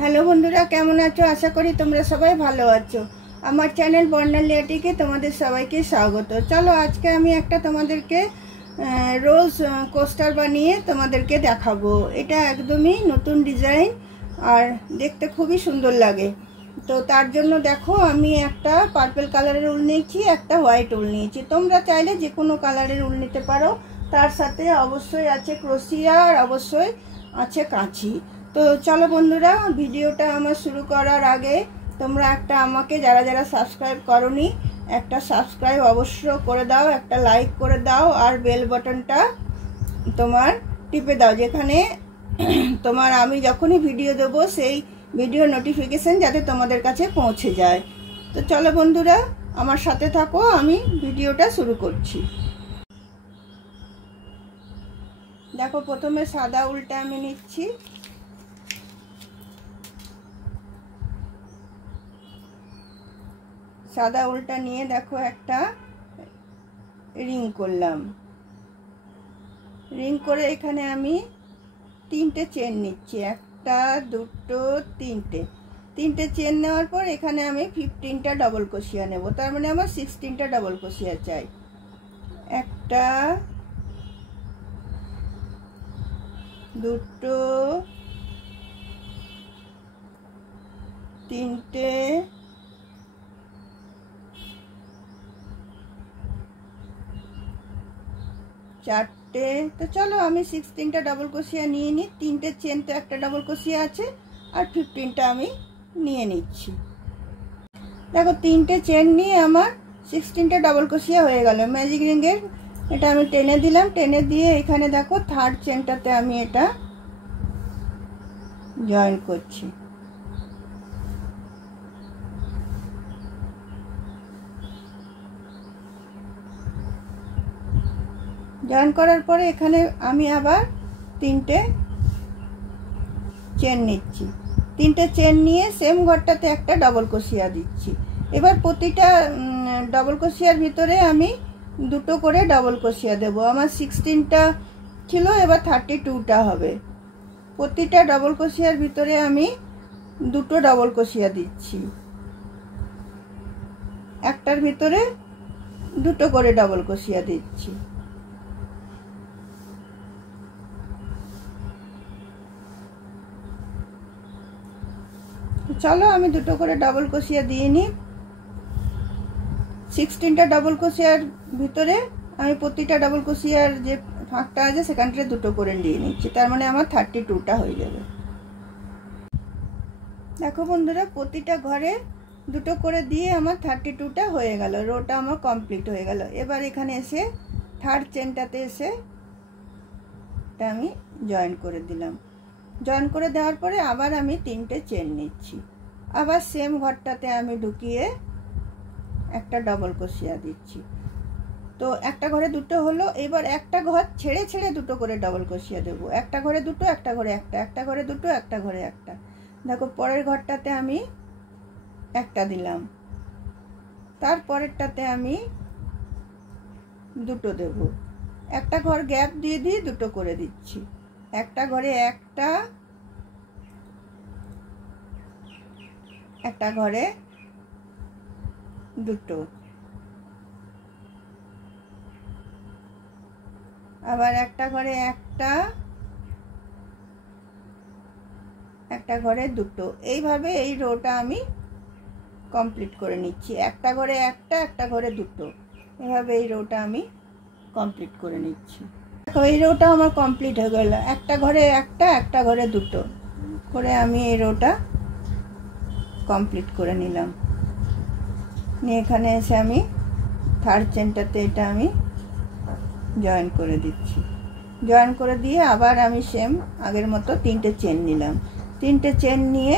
Hello বন্ধুরা, কেমন আছো? আশা করি তোমরা সবাই ভালো আছো। আমার চ্যানেল বর্ণালিয়াটিকে তোমাদের সবাইকে স্বাগত। চলো আজকে আমি একটা তোমাদেরকে রোজ কোস্টার বানিয়ে তোমাদেরকে দেখাবো। এটা একদমই নতুন ডিজাইন আর দেখতে খুবই সুন্দর লাগে। তো তার জন্য দেখো আমি একটা পার্পল কালারের উল নিয়েছি, একটা হোয়াইট উল নিয়েছি। তোমরা চাইলে যে কোনো কালারের উল নিতে পারো। তার সাথে অবশ্যই আছে ক্রোশিয়া আর অবশ্যই আছে কাঁচি। তো চলো বন্ধুরা, ভিডিওটা আমার শুরু করার আগে তোমরা একটা আমাকে যারা যারা সাবস্ক্রাইব করোনি একটা সাবস্ক্রাইব অবশ্য করে দাও, একটা লাইক করে দাও আর বেল বাটনটা তোমার টিপে দাও, যেখানে তোমার আমি যখনই ভিডিও দেবো সেই ভিডিও নোটিফিকেশন যাতে তোমাদের কাছে পৌঁছে যায়। তো চলো বন্ধুরা, আমার সাথে থাকো, আমি ভিডিওটা শুরু করছি। দেখো প্রথমে সাদা উলটা আমি নিচ্ছি। সাদা উলটা নিয়ে দেখো একটা রিং করলাম। রিং করে এখানে আমি তিনটে চেন নিচ্ছি, একটা দুটো তিনটে চেন নেওয়ার পর এখানে আমি 15টা ডবল ক্রোশিয়া নেব। তার মানে আমার 16টা ডবল ক্রোশিয়া চাই। একটা দুটো তিনটে চারটে। তো চলো আমি 16টা ডবল ক্রোশিয়া নিয়ে নিই। তিনটে চেন তো একটা ডবল ক্রোশিয়া আছে আর 15টা আমি নিয়ে নিচ্ছি। দেখো তিনটে চেন নিয়ে আমার 16টা ডবল ক্রোশিয়া হয়ে গেল। ম্যাজিক রিংয়ের এটা আমি টেনে দিলাম, টেনে দিয়ে এখানে দেখো থার্ড চেনটাতে আমি এটা জয়েন করছি। জয়েন করার পরে এখানে আমি আবার তিনটে চেন নিচ্ছি। তিনটে চেন নিয়ে সেম ঘরটাতে একটা ডবল ক্রোশিয়া দিচ্ছি। এবার প্রতিটা ডবল ক্রোশিয়ার ভিতরে আমি দুটো করে ডবল ক্রোশিয়া দেব। আমার 16টা ছিল, এবার 32টা হবে। প্রতিটা ডবল ক্রোশিয়ার ভিতরে আমি দুটো ডবল ক্রোশিয়া দিচ্ছি, একটার ভিতরে দুটো করে ডবল ক্রোশিয়া দিচ্ছি। চলো আমি দুটো করে ডবল ক্রোশিয়া দিয়ে নিই। 16টা ডবল ক্রোশিয়ার ভিতরে আমি প্রতিটা ডবল ক্রোশিয়ার যে ফাঁকটা আছে সেখানটায় দুটো করে দিয়ে নিচ্ছি। তার মানে আমার 32টা হয়ে যাবে। দেখো বন্ধুরা, প্রতিটা ঘরে দুটো করে দিয়ে আমার 32টা হয়ে গেল। রোটা আমার কমপ্লিট হয়ে গেল। এবার এখানে এসে থার্ড চেনটাতে এসে এটা আমি জয়েন করে দিলাম। জয়েন করে দেওয়ার পরে আবার আমি তিনটে চেন নিচ্ছি। আবার সেম ঘরটাতে আমি ঢুকিয়ে একটা ডবল ক্রোশিয়া দিচ্ছি। তো একটা ঘরে দুটো হলো। এবার একটা ঘর ছেড়ে ছেড়ে দুটো করে ডবল ক্রোশিয়া দেবো। একটা ঘরে দুটো, একটা ঘরে একটা, একটা ঘরে দুটো, একটা ঘরে একটা। দেখো পরের ঘরটাতে আমি একটা দিলাম, তারপরেরটাতে আমি দুটো দেব। একটা ঘর গ্যাপ দিয়ে দিয়ে দুটো করে দিচ্ছি। একটা ঘরে একটা, একটা ঘরে দুটো, আবার একটা ঘরে একটা, একটা ঘরে দুটো। এইভাবে এই রোটা আমি কমপ্লিট করে নিচ্ছি। একটা ঘরে একটা, একটা ঘরে দুটো, এভাবে এই রোটা আমি কমপ্লিট করে নিচ্ছি। দেখো এই রোটা আমার কমপ্লিট হয়ে গেল। একটা ঘরে একটা, একটা ঘরে দুটো করে আমি এই রোটা কমপ্লিট করে নিলাম। নিয়ে এখানে এসে আমি থার্ড চেনটাতে এটা আমি জয়েন করে দিচ্ছি। জয়েন করে দিয়ে আবার আমি সেম আগের মতো তিনটে চেন নিলাম। তিনটে চেন নিয়ে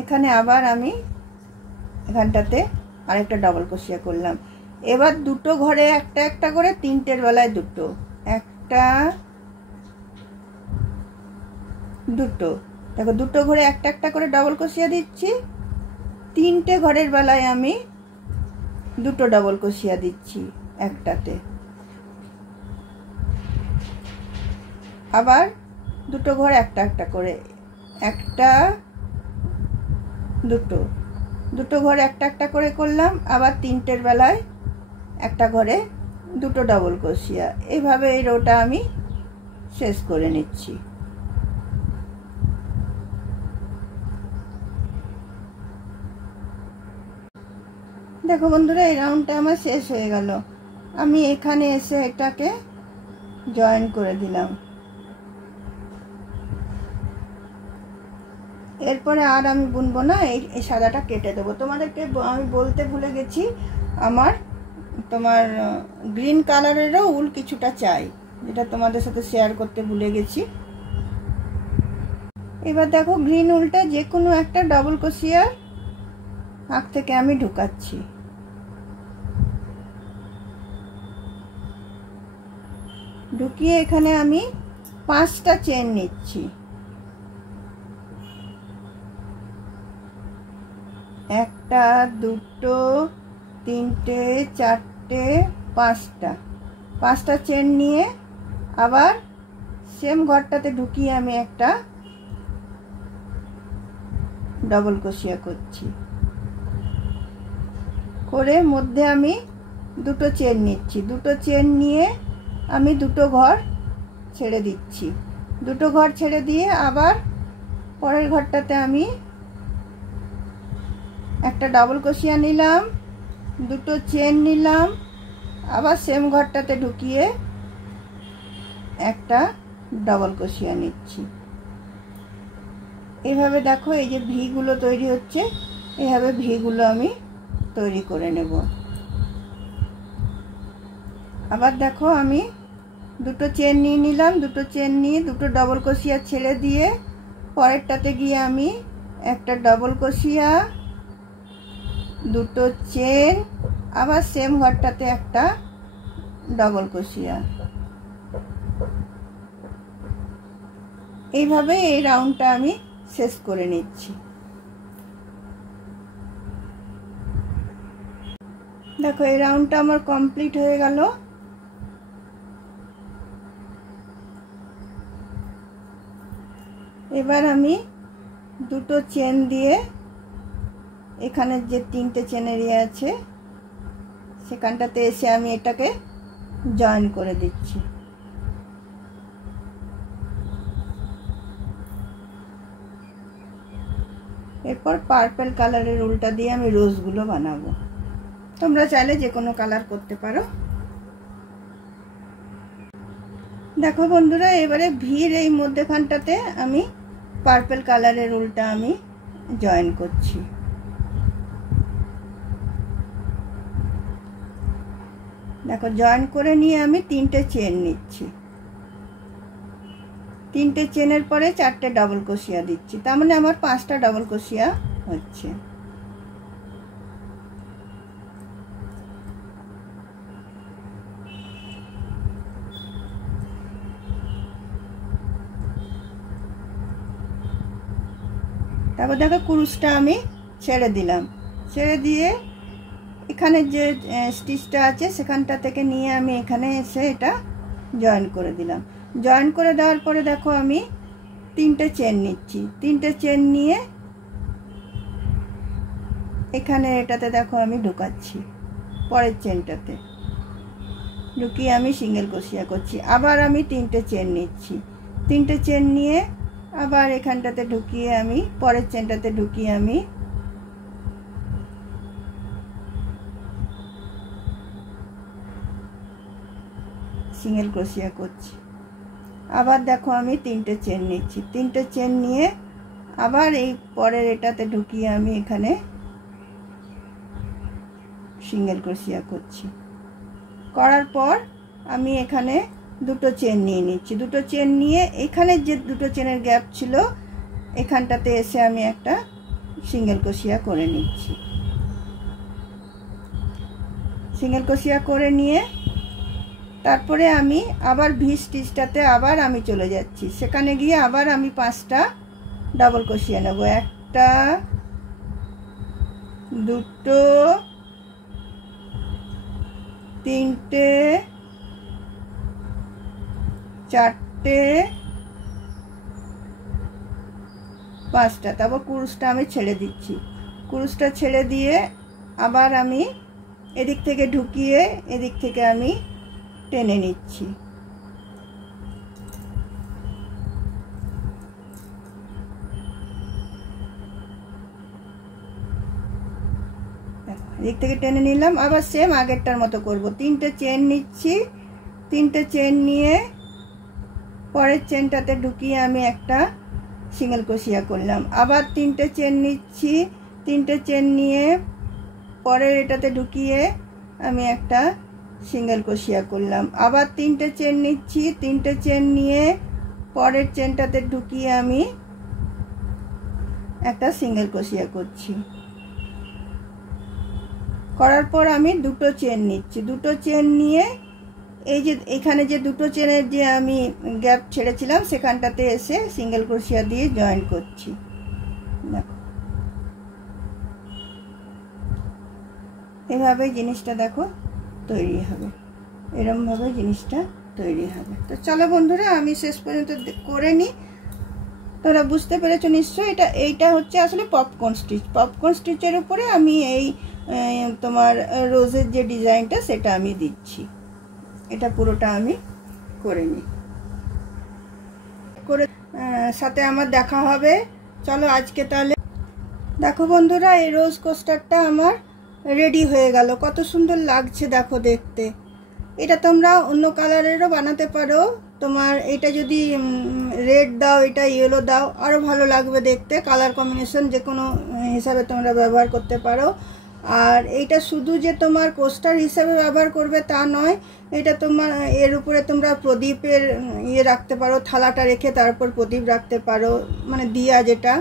এখানে আবার আমি এখানটাতে আরেকটা ডবল ক্রোশিয়া করলাম। এবার দুটো ঘরে একটা একটা করে, তিনটের বেলায় দুটো, একটা দুটো। দেখো দুটো ঘরে একটা একটা করে ডবল ক্রোশিয়া দিচ্ছি। তিনটে ঘরের বেলায় আমি দুটো ডবল ক্রোশিয়া দিচ্ছি একটাতে। আবার দুটো ঘর একটা একটা করে, একটা দুটো দুটো ঘরে একটা একটা করে করলাম, আবার তিনটের বেলায় একটা ঘরে দুটো ডবল ক্রোশিয়া। এইভাবে এই রোটা আমি শেষ করে নিচ্ছি। দেখো বন্ধুরা, এই রাউন্ডটা আমার শেষ হয়ে গেল। আমি এখানে এসে এটাকে জয়েন করে দিলাম। এরপরে আর আমি বুনবো না, এই সাদাটা কেটে দেবো। তোমাদেরকে আমি বলতে ভুলে গেছি, আমার তোমার গ্রিন কালারেরও উল কিছুটা চাই, যেটা তোমাদের সাথে শেয়ার করতে ভুলে গেছি। এবার দেখো, গ্রিন উলটা যে কোনো একটা ডবল ক্রোশিয়ার আগ থেকে আমি ঢুকাচ্ছি। ঢুকিয়ে এখানে আমি 5টা চেন নিচ্ছি। 1টা 2টো 3টে 4টে 5টা চেন নিয়ে আবার সেম ঘরটাতে ঢুকিয়ে আমি একটা ডবল ক্রোশিয়া করছি। করে মধ্যে আমি দুটো চেন নিচ্ছি। দুটো চেন নিয়ে আমি দুটো ঘর ছেড়ে দিচ্ছি। দুটো ঘর ছেড়ে দিয়ে আবার পরের ঘরটাতে আমি একটা ডবল ক্রোশিয়া নিলাম, দুটো চেন নিলাম, আবার সেম ঘরটাতে ঢুকিয়ে একটা ডবল ক্রোশিয়া নিচ্ছি। এভাবে দেখো, এই যে ভিগুলো তৈরি হচ্ছে, এইভাবে ভিগুলো আমি তৈরি করে নেব। আবার দেখো, আমি দুটো চেন নিয়ে নিলাম, দুটো চেন নিয়ে দুটো ডবল ক্রোশিয়া ছেড়ে দিয়ে পরেরটাতে গিয়ে আমি একটা ডবল ক্রোশিয়া, দুটো চেন, আবার সেম ঘরটাতে একটা ডবল ক্রোশিয়া। এইভাবে এই রাউন্ডটা আমি শেষ করে নিচ্ছি। দেখো, এই রাউন্ডটা আমার কমপ্লিট হয়ে গেল। এবার আমি দুটো চেন দিয়ে এখানে যে 3টে চেনের আছে সেখানটাতে এসে আমি এটাকে জয়েন করে দিচ্ছি। এরপর পার্পল কালারের উলটা দিয়ে আমি রোজগুলো বানাবো। তোমরা চাইলে যে কোনো কালার করতে পারো। দেখো বন্ধুরা, এবারে ভির এই মধ্যখানটাতে আমি পার্পল কালারের উলটা আমি জয়েন করছি। দেখো, জয়েন করে নিয়ে আমি 3টে চেন নিচ্ছি। 3টে চেনের পরে 4টে ডবল ক্রোশিয়া দিচ্ছি, তার মানে আমার 5টা ডবল ক্রোশিয়া হচ্ছে। তারপর দেখো, কুরুশটা আমি ছেড়ে দিলাম। ছেড়ে দিয়ে এখানে যে স্টিচটা আছে সেখানটা থেকে নিয়ে আমি এখানে এসে এটা জয়েন করে দিলাম। জয়েন করে দেওয়ার পরে দেখো, আমি 3টে চেন নিচ্ছি। 3টে চেন নিয়ে এখানে এটাতে দেখো আমি ঢুকাচ্ছি, পরের চেনটাতে ঢুকিয়ে আমি সিঙ্গেল ক্রোশিয়া করছি। আবার আমি 3টে চেন নিচ্ছি। 3টে চেন নিয়ে আবার এখানটাতে ঢুকিয়ে আমি পরের চেনটাতে ঢুকিয়ে আমি সিঙ্গেল ক্রোশিয়া করছি। আবার দেখো, আমি 3টে চেন নিচ্ছি। 3টে চেন নিয়ে আবার এই পরের এটাতে ঢুকিয়ে আমি এখানে সিঙ্গেল ক্রোশিয়া করছি। করার পর আমি এখানে দুটো চেন নিয়ে নিচ্ছি। দুটো চেন নিয়ে এখানে যে দুটো চেনের গ্যাপ ছিল এখানটাতে এসে আমি একটা সিঙ্গেল ক্রোশিয়া করে নিচ্ছি। সিঙ্গেল ক্রোশিয়া করে নিয়ে তারপরে আমি আবার ভি স্টিচটাতে আবার আমি চলে যাচ্ছি। সেখানে গিয়ে আবার আমি 5টা ডবল ক্রোশিয়া নেব। 1টা, 2টো, 3টে, 4টে, 5টা। তারপর কুরুশটা আমি ছেড়ে দিচ্ছি। কুরুশটা ছেড়ে দিয়ে আবার আমি এদিক থেকে ঢুকিয়ে এদিক থেকে আমি টেনে নিচ্ছি। এদিক থেকে টেনে নিলাম। আবার সেম আগেরটার মতো করব। 3টে চেন নিচ্ছি। 3টে চেন নিয়ে পরের চেনটাতে ঢুকিয়ে আমি একটা সিঙ্গেল ক্রোশিয়া করলাম। আবার 3টে চেন নিচ্ছি। 3টে চেন নিয়ে পরের এটাতে ঢুকিয়ে আমি একটা সিঙ্গেল ক্রোশিয়া করলাম। আবার 3টে চেন নিচ্ছি। 3টে চেন নিয়ে পরের চেনটাতে ঢুকিয়ে আমি একটা সিঙ্গেল ক্রোশিয়া করছি। করার পর আমি 2টো চেন নিচ্ছি। 2টো চেন নিয়ে এই যে এখানে যে 2টো চেনের যে আমি গ্যাপ ছেড়েছিলাম সেখানটাতে এসে সিঙ্গেল ক্রোশিয়া দিয়ে জয়েন করছি। দেখো এভাবে জিনিসটা দেখো তৈরি হবে, এরকমভাবে জিনিসটা তৈরি হবে। তো চলো বন্ধুরা আমি শেষ পর্যন্ত করে নিই। তোমরা বুঝতে পেরেছো নিশ্চয়ই। এইটা হচ্ছে আসলে পপকর্ন স্টিচ। পপকর্ন স্টিচের উপরে আমি এই তোমার রোজের যে ডিজাইনটা সেটা আমি দিচ্ছি। এটা পুরোটা আমি করে নিই, করে সাথে আমার দেখা হবে। চলো আজকে তাহলে দেখো বন্ধুরা এই রোজ কোস্টারটা আমার রেডি হয়ে গেল। কত সুন্দর লাগছে দেখো দেখতে। এটা তোমরা অন্য কালারেরও বানাতে পারো। তোমার এটা যদি রেড দাও, এটা ইয়েলো দাও, আরও ভালো লাগবে দেখতে। কালার কম্বিনেশন যে কোনো হিসাবে তোমরা ব্যবহার করতে পারো। আর এইটা শুধু যে তোমার কোস্টার হিসাবে ব্যবহার করবে তা নয়, এটা তোমার এর উপরে তোমরা প্রদীপের ইয়ে রাখতে পারো, থালাটা রেখে তারপর প্রদীপ রাখতে পারো, মানে দিয়া যেটা।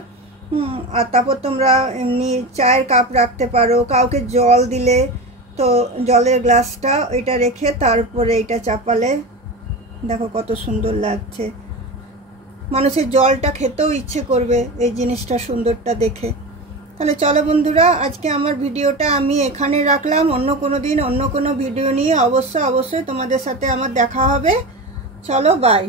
আর তারপর তোমরা এমনি চায়ের কাপ রাখতে পারো। কাউকে জল দিলে তো জলের গ্লাসটা এটা রেখে তারপরে এটা চাপালে দেখো কত সুন্দর লাগছে। মানুষের জলটা খেতেও ইচ্ছে করবে এই জিনিসটা সুন্দরটা দেখে। তাহলে চলো বন্ধুরা আজকে আমার ভিডিওটা আমি এখানে রাখলাম। অন্য কোনো দিন অন্য কোনো ভিডিও নিয়ে অবশ্যই তোমাদের সাথে আমার দেখা হবে। চলো বাই।